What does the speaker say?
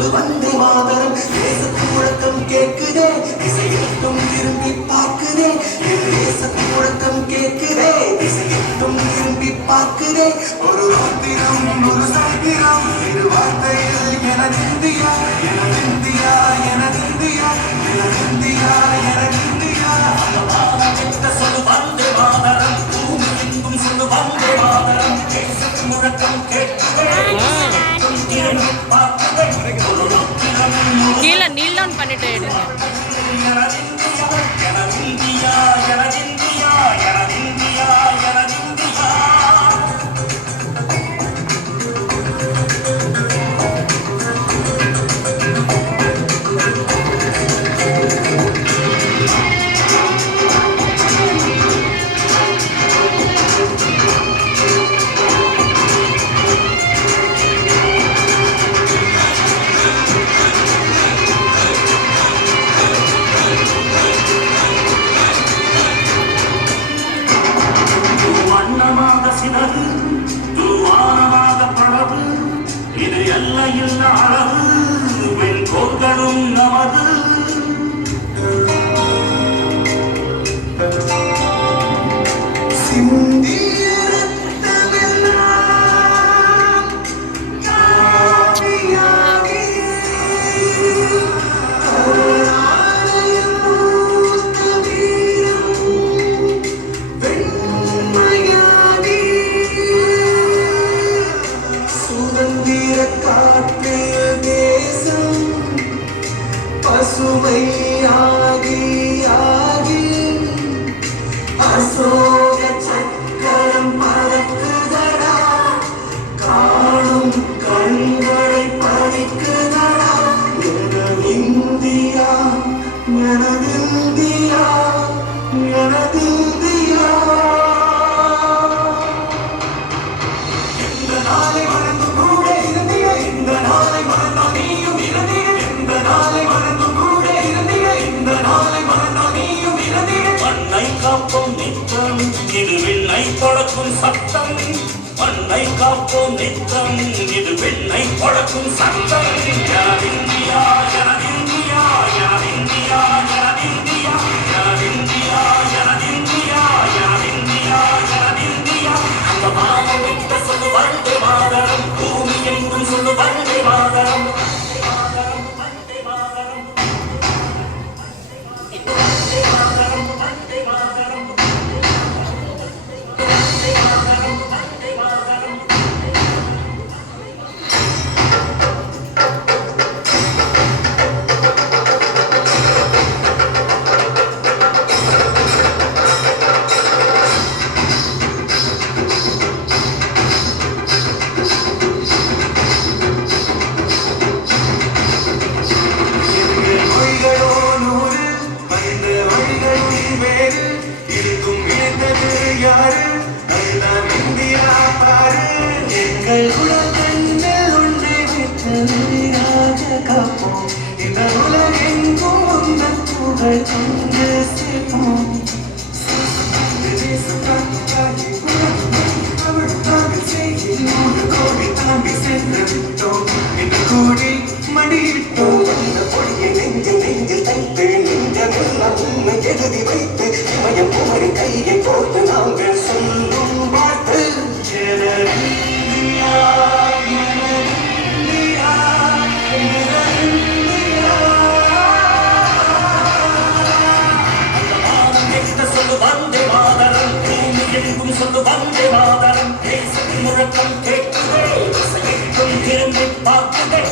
சொல்லு வந்தே மாதரம் தேசத்து முழக்கம் கேட்குதே திசையெட்டும் திரும்பி பார்க்குதே தேசத்து முழக்கம் கேட்குதே திசையெட்டும் திரும்பி பார்க்குதே ஒரு வாத்திரம் ஒரு சாத்திரம் இரு வார்த்தையில் எனதிந்தியா எனதிந்தியா எனதிந்தியா எனதிந்தியா எனதிந்தியா சொல்லு வந்தே மாதரம் பூமி எங்கும் சொல்லு வந்தே மாதரம் தேசத்து முழக்கம் கேட்குதே கீழே நீல் டவுன் பண்ணிட்டு எடுங்க. இது எல்லையில் அளவு வெண்கோள்களும் நமது பசுமையாகி ஆகி அசோக சக்கரம் பறக்குதடா காணும் கண்களை பறிக்குதடா எனதிந்தியா எனதிந்தியா எனதிந்தியா இந்த நாளை மறந்து கூட இருந்தியா இந்த நாளை மறந்தா நீயும் இருந்தீங்க இந்த நாளை மறந்து காப்போம் நித்தம் இது விண்ணை தொடக்கும் சத்தம் மண்ணை காப்போம் நித்தம் இது விண்ணை தொடக்கும் சத்தம் எனதிந்தியா எனதிந்தியா எனதிந்தியா எனதிந்தியா எனதிந்தியா எனதிந்தியா எனதிந்தியா எனதிந்தியா அந்த மாதம் விட்ட சொல்லு வந்தே மாதரம் பூமி எங்கும் சொல்லு வந்தே மாதரம் இந்த உலகெங்கும் உங்கள் புகழ் கொண்டு சேர்ப்போம் கோடி தாண்டி சென்று விட்டோம் என்று கூடி மடியிட்டோம் அந்த பொடியை நெஞ்சில் நெஞ்சில் தைத்து நெஞ்சமெல்லாம் உண்மை எழுதி வைத்து இமயம் குமரி கையை போட்டு நாங்கள் சொல்லும் பார்த்து வந்தே மாதரம் பூமி எங்கும் சொல்லு வந்தே மாதரம் தேசத்தின் முழக்கம் கேட்குதே திசையெட்டும் திரும்பி பார்க்குதே